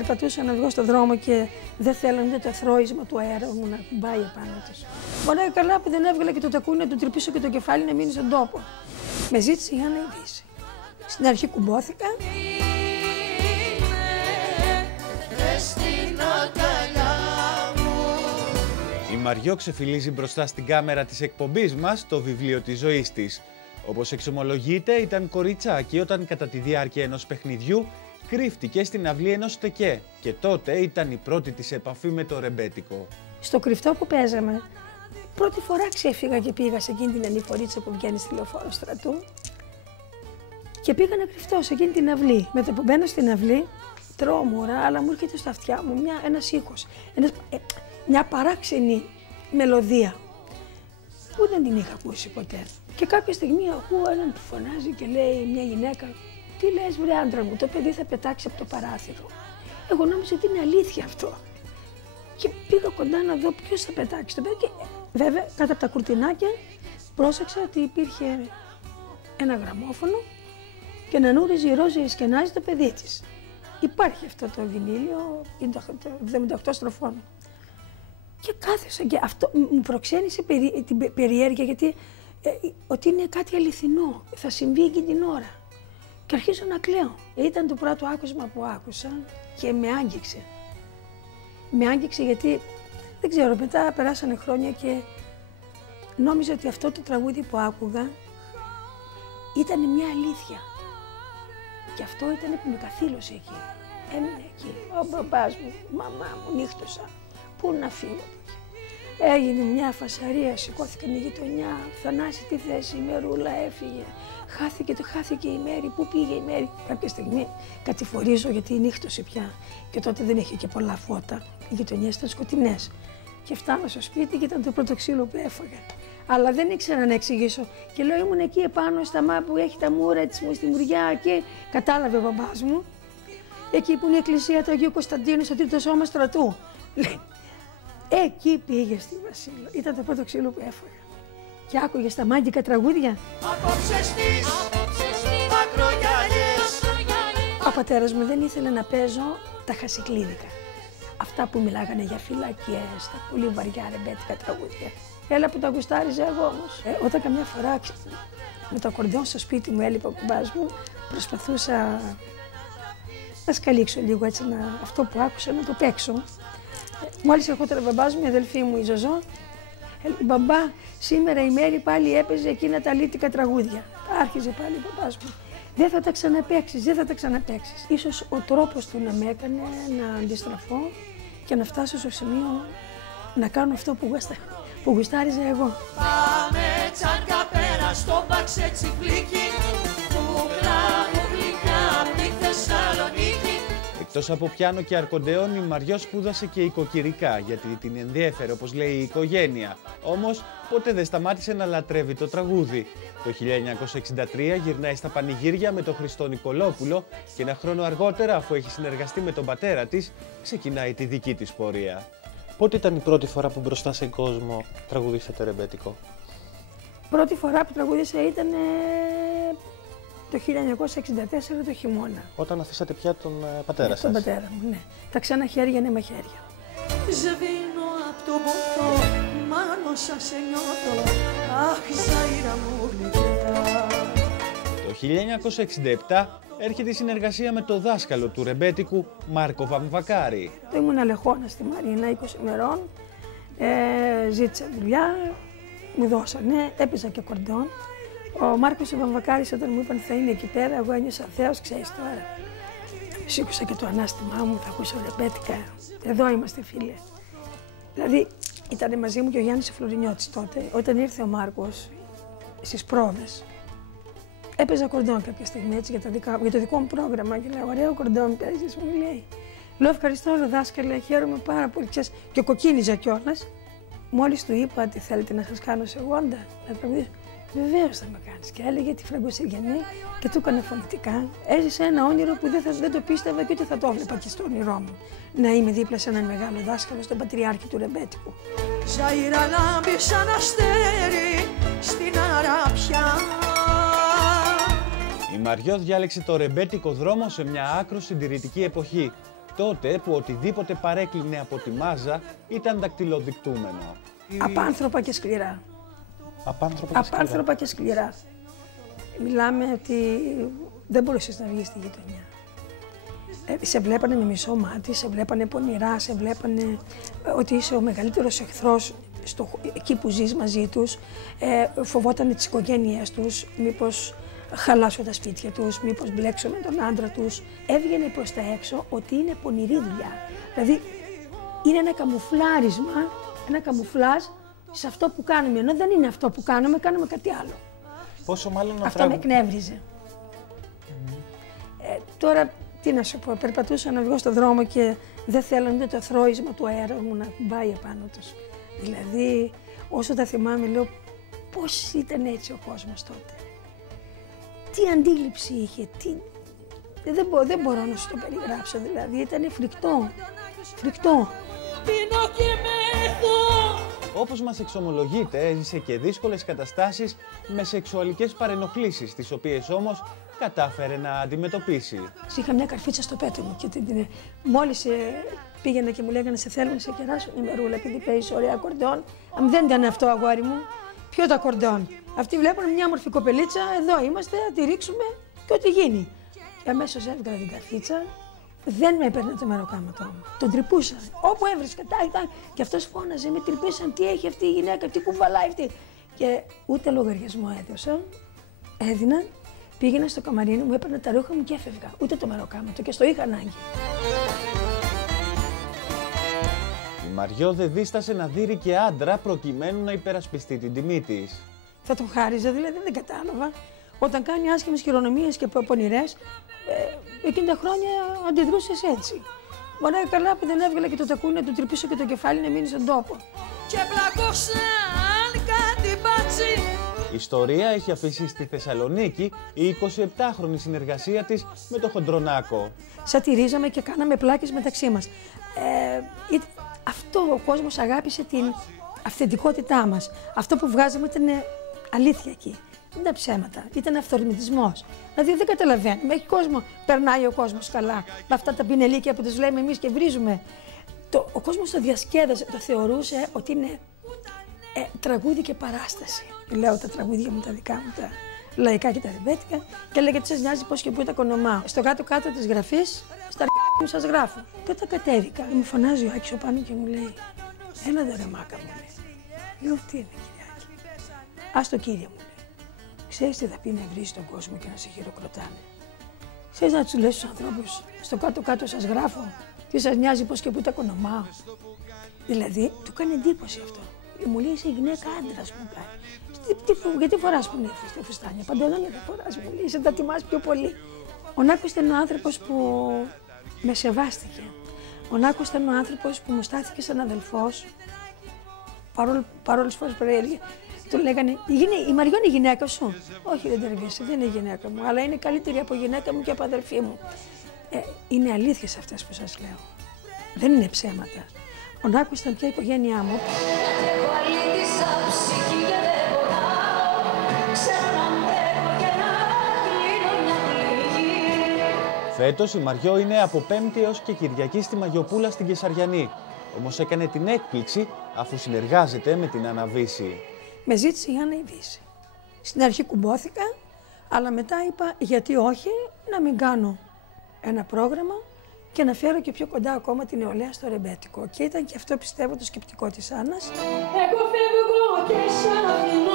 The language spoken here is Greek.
περπατούσα να βγω στον δρόμο και δεν θέλανε το θρώισμα του αέρα μου να κουμπάει επάνω τους. Ωραία, καλά που δεν έβγαλα και το τακούνι να του τρυπήσω και το κεφάλι να μείνει στον τόπο. Με ζήτησε για να ειδήσει. Στην αρχή κουμπώθηκα. Η Μαριό ξεφυλίζει μπροστά στην κάμερα της εκπομπής μας το βιβλίο της ζωής της. Όπως εξομολογείται, ήταν κοριτσάκι όταν κατά τη διάρκεια ενός παιχνιδιού κρύφτηκε στην αυλή ενός τεκέ και τότε ήταν η πρώτη της επαφή με το ρεμπέτικο. Στο κρυφτό που παίζαμε, πρώτη φορά ξέφυγα και πήγα σε εκείνη την ανηφορίτσα που βγαίνει στη Λεωφόρο Στρατού και πήγα να κρυφτώ σε εκείνη την αυλή. Με το που μπαίνω στην αυλή, τρώω μουρά, αλλά μου έρχεται στα αυτιά μου ένας ήχος, μια παράξενη μελωδία που δεν την είχα ακούσει ποτέ. Και κάποια στιγμή ακούω έναν που φωνάζει και λέει μια γυναίκα: «Τι λες βρε άντρα μου, το παιδί θα πετάξει από το παράθυρο». Εγώ νόμιζα ότι είναι αλήθεια αυτό. Και πήγα κοντά να δω ποιος θα πετάξει το παιδί. Και βέβαια κάτω από τα κουρτινάκια πρόσεξα ότι υπήρχε ένα γραμμόφωνο και να νούριζε η Ρόζα Ισκενάζη το παιδί της. Υπάρχει αυτό το βινίλιο, 78 στροφών. Και κάθεσα και αυτό μου προξένησε την περιέργεια γιατί ότι είναι κάτι αληθινό, θα συμβεί εκείνη την ώρα. Και αρχίζω να κλαίω. Ήταν το πρώτο άκουσμα που άκουσα και με άγγιξε. Με άγγιξε γιατί, δεν ξέρω, μετά περάσανε χρόνια και νόμιζα ότι αυτό το τραγούδι που άκουγα ήταν μια αλήθεια. Και αυτό ήταν που με καθήλωσε εκεί. Έμεινε εκεί. Ο μπαμπάς μου, η μαμά μου, νύχτωσα. Πού να φύγω. Έγινε μια φασαρία, σηκώθηκαν η γειτονιά. Θανάση τη θέση, η Μερούλα έφυγε. Χάθηκε η Μέρη. Πού πήγε η Μέρη. Κάποια στιγμή κατηφορίζω γιατί νύχτωσε πια. Και τότε δεν είχε και πολλά φώτα. Οι γειτονιές ήταν σκοτεινές. Και φτάνω στο σπίτι και ήταν το πρώτο ξύλο που έφαγα. Αλλά δεν ήξερα να εξηγήσω. Και λέω: ήμουν εκεί επάνω στα μάπ που έχει τα μούρα της μου στη μουριά και κατάλαβε ο μπαμπάς μου. Εκεί που είναι η εκκλησία του Αγίου Κωνσταντίνου στο τρίτο σώμα στρατού. Εκεί πήγε στη Βασίλο. Ήταν το πρώτο ξύλο που έφαγα. Και άκουγε στα μάγικα τραγούδια. Ο πατέρας μου δεν ήθελε να παίζω τα χασικλίδικα. Αυτά που μιλάγανε για φυλακές, τα πολύ βαριά ρεμπέτικα τραγούδια. Έλα που τα γουστάριζα εγώ όμως. Όταν καμιά φορά με το ακορντεόν στο σπίτι μου έλειπε ο κουμπάς μου, προσπαθούσα να σκαλίξω λίγο έτσι, αυτό που άκουσα να το παίξω. Μόλις ερχόταν ο μπαμπάς μου, η αδελφή μου η Ζωζό, μπαμπά, σήμερα η Μέρη πάλι έπαιζε εκείνα τα λύτικα τραγούδια. Άρχιζε πάλι ο μπαμπάς μου. Δεν θα τα ξαναπαίξεις, δεν θα τα ξαναπαίξεις. Ίσως ο τρόπος του να με έκανε να αντιστραφώ και να φτάσω στο σημείο να κάνω αυτό που γουστάριζα εγώ. Πάμε τσάνκα πέρα στο μπαξέ τσιφλίκι, κουκλά μου γλυκά απ' τη Θεσσαλονίκη. Εκτός από πιάνο και αρκοντεόν, η Μαριό σπούδασε και οικοκυρικά, γιατί την ενδιέφερε, όπως λέει, η οικογένεια. Όμως, ποτέ δεν σταμάτησε να λατρεύει το τραγούδι. Το 1963 γυρνάει στα πανηγύρια με τον Χριστό Νικολόπουλο και ένα χρόνο αργότερα, αφού έχει συνεργαστεί με τον πατέρα της, ξεκινάει τη δική της πορεία. Πότε ήταν η πρώτη φορά που μπροστά σε κόσμο τραγουδήσατε ρεμπέτικο? Πρώτη φορά που τραγούδισα ήταν το 1964 το χειμώνα. Όταν αφήσατε πια τον πατέρα σας? Τον πατέρα μου, ναι. Τα ξένα χέρια είναι μαχαίρια. Σβήνω απ' το ποτό, μάνο σας σε νιώθω, αχ Ζαΐρα μου γλυκιά. Το 1967 έρχεται η συνεργασία με το δάσκαλο του ρεμπέτικου Μάρκο Βαμβακάρη. Ήμουν αλεχόνα στη Μαρίνα 20 ημερών, ζήτησα δουλειά, μου δώσανε, έπαιζα και ακορντεόν. Ο Μάρκος ο Βαμβακάρης όταν μου είπαν θα είναι εκεί πέρα, εγώ ένιωσα Θεός, ξέρεις τώρα. Σήκωσα και το ανάστημά μου, θα ακούσω ρεμπέτικα, εδώ είμαστε φίλοι. Δηλαδή ήταν μαζί μου και ο Γιάννης Φλωρινιώτης τότε, όταν ήρθε ο Μάρκος στις πρόβες. Έπαιζα ακορντεόν κάποια στιγμή έτσι για το δικό μου πρόγραμμα και λέω: ωραίο ακορντεόν παίζεις, μου λέει. Λέω: ευχαριστώ, ρε δάσκαλε, χαίρομαι πάρα πολύ. Ξέρεις, και κοκκίνιζα κιόλας. Μόλις του είπα ότι θέλετε να σας κάνω σεγόντα, να τραγουδήσω. Βεβαίως θα με κάνεις. Και έλεγε τη Φραγκοσυριανή και του έκανε φωνητικά. Έζησα ένα όνειρο που δεν το πίστευα και ούτε θα το έβλεπα και στο όνειρό μου. Να είμαι δίπλα σε έναν μεγάλο δάσκαλο, στον πατριάρχη του ρεμπέτικου. Ζαΐρα λάμπει σαν αστέρι στην Αράπια. Η Μαριό διάλεξε το ρεμπέτικο δρόμο σε μια άκρο συντηρητική εποχή. τότε που οτιδήποτε παρέκλεινε από τη μάζα ήταν δακτυλοδεικτούμενο. Απάνθρωπα και σκληρά. Απάνθρωπα και σκληρά. Μιλάμε ότι δεν μπορούσες να βγεις στη γειτονιά. Σε βλέπανε με μισό μάτι, σε βλέπανε πονηρά, σε βλέπανε ότι είσαι ο μεγαλύτερος εχθρός εκεί που ζεις μαζί τους. Φοβότανε τις οικογένειές τους, μήπως χαλάσω τα σπίτια τους, μήπως μπλέξω με τον άντρα τους. Έβγαινε προς τα έξω ότι είναι πονηρή δουλειά. Δηλαδή είναι ένα καμουφλάρισμα, ένα καμουφλάζ σε αυτό που κάνουμε. Ενώ δεν είναι αυτό που κάνουμε κάτι άλλο. Πόσο μάλλον αυτό με εκνεύριζε. Τώρα, τι να σου πω, περπατούσα να βγω στον δρόμο και δεν θέλανε ούτε το θρώισμα του αέρα μου να κουμπάει επάνω τους. Δηλαδή, όσο τα θυμάμαι, λέω πώς ήταν έτσι ο κόσμος τότε. Τι αντίληψη είχε, δεν μπορώ να σου το περιγράψω, δηλαδή ήταν φρικτό. Όπως μας εξομολογείται, έζησε και δύσκολες καταστάσεις με σεξουαλικές παρενοχλήσεις, τις οποίες όμως κατάφερε να αντιμετωπίσει. Είχα μια καρφίτσα στο πέτο μου και μόλις πήγαινα και μου λέγανε σε θέλω να σε κεράσω η μερούλα επειδή παίζεις ωραία ακορντεόν. Αν δεν ήταν αυτό, αγόρι μου, ποιο το ακορντεόν. Αυτοί βλέπουν μια όμορφη κοπελίτσα, εδώ είμαστε, να τη ρίξουμε και ό,τι γίνει. Και αμέσως έβγαλα την καρφίτσα, δεν με έπαιρνε το μεροκάματό μου. Τον τρυπούσα. Όπου έβρισκα, και αυτός φώναζε, με τρυπήσαν, τι έχει αυτή η γυναίκα, τι κουβαλάει αυτή. Και ούτε λογαριασμό έδιναν. Πήγαινα στο καμαρίνι μου, έπαιρνα τα ρούχα μου και έφευγα. Ούτε το μεροκάματο και στο είχα ανάγκη. Η Μαριό δεν δίστασε να δείρει και άντρα προκειμένου να υπερασπιστεί την τιμή της. Θα τον χάριζα, δηλαδή δεν κατάλαβα. Όταν κάνει άσχημες χειρονομίες και πονηρές, εκείνη τα χρόνια αντιδρούσες έτσι. Ωραία καλά που δεν έβγαλα και το τακούνι να του τρυπήσω και το κεφάλι να μείνει στον τόπο. Και πλακώσαν κάτι μπάτσι. Η ιστορία έχει αφήσει στη Θεσσαλονίκη η 27χρονη συνεργασία της με το Χοντρονάκο. Σατυρίζαμε και κάναμε πλάκες μεταξύ μας. Αυτό ο κόσμος αγάπησε την αυθεντικότητά μας. Αυτό που βγάζαμε ήταν αλήθεια εκεί. Δεν ήταν ψέματα, ήταν αυθορμητισμός. Δηλαδή δεν καταλαβαίνουμε. Έχει κόσμο, περνάει ο κόσμος καλά. Με αυτά τα πινελίκια που τους λέμε εμείς και βρίζουμε. Ο κόσμος το διασκέδασε, το θεωρούσε ότι είναι τραγούδι και παράσταση. Λέω τα τραγούδια μου, τα δικά μου, τα λαϊκά και τα ρεμπέτικα, και λέγε τι σας νοιάζει πώς και πού τα κονομάω. Στο κάτω-κάτω της γραφής, στα μου σας γράφω. Και όταν κατέβηκα, μου φωνάζει ο Άκης ο πάνω και μου λέει, έλα δε ρε μάκα μου, λέει. Λέω, τι είναι κυριάκι. Ας το κύριε μου, λέει. Ξέρεις τι θα πει να βρεις τον κόσμο και να σε χειροκροτάνε. Ξέρεις να τους λες στους ανθρώπους, στο κάτω-κάτω σας γράφω, τι σας νοιάζει πώς και πού τα κονομάω. Δηλαδή, του κάνει εντύπωση αυτό. Μου λέει, είσαι γυναίκα άντρας, μου πάει. Γιατί φοράς που είναι φουστάνια, παντελόνια δεν φοράς, μου λέει, είσαι τα τιμάς πιο πολύ. Ο Νάκος ήταν ο άνθρωπος που με σεβάστηκε. Ο Νάκος ήταν ο άνθρωπος που μου στάθηκε σαν αδελφός, παρόλες τις φορές που έλεγε. Του λέγανε, η Μαριό είναι η γυναίκα σου. Όχι, δεν τρεβέσαι, δεν είναι η γυναίκα μου, αλλά είναι καλύτερη από γυναίκα μου και από αδελφή μου. Είναι αλήθειες αυτές που σας λέω. Δεν είναι ψέματα. Ο Νάκος ήταν πια η οικογένειά μου. Φέτος η Μαριό είναι από Πέμπτη έως και Κυριακή στη Μαγιοπούλα στην Κεσαριανή. Όμως έκανε την έκπληξη αφού συνεργάζεται με την Άννα Βύση. Με ζήτησε η Άννα η Βύση. Στην αρχή κουμπώθηκα, αλλά μετά είπα γιατί όχι να μην κάνω ένα πρόγραμμα και να φέρω και πιο κοντά ακόμα την νεολαία στο ρεμπέτικο. Και ήταν και αυτό, πιστεύω, το σκεπτικό της Άννας. Εγώ φεύγω και σ' αφήνω.